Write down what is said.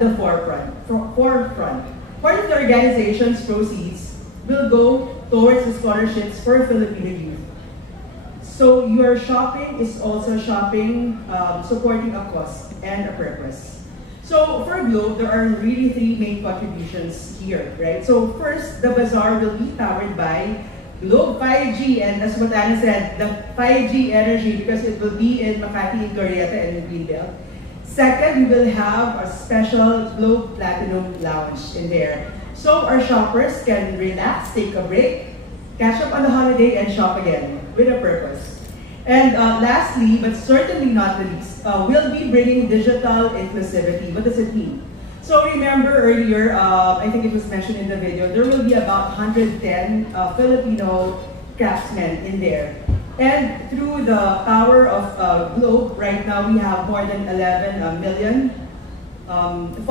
the forefront. Part of the organization's proceeds will go towards the scholarships for Filipino youth. So your shopping is also shopping, supporting a cause and a purpose. So for Globe, there are really three main contributions here, right? So first, the bazaar will be powered by Globe 5G, and as what Anna said, the 5G energy, because it will be in Makati, in Glorieta, and in Greenbelt. Second, we will have a special Globe Platinum Lounge in there. So our shoppers can relax, take a break, catch up on the holiday, and shop again with a purpose. And lastly, but certainly not the least, we'll be bringing digital inclusivity. What does it mean? So remember earlier, I think it was mentioned in the video, there will be about 110 Filipino craftsmen in there. And through the power of Globe, right now we have more than 11 million followers.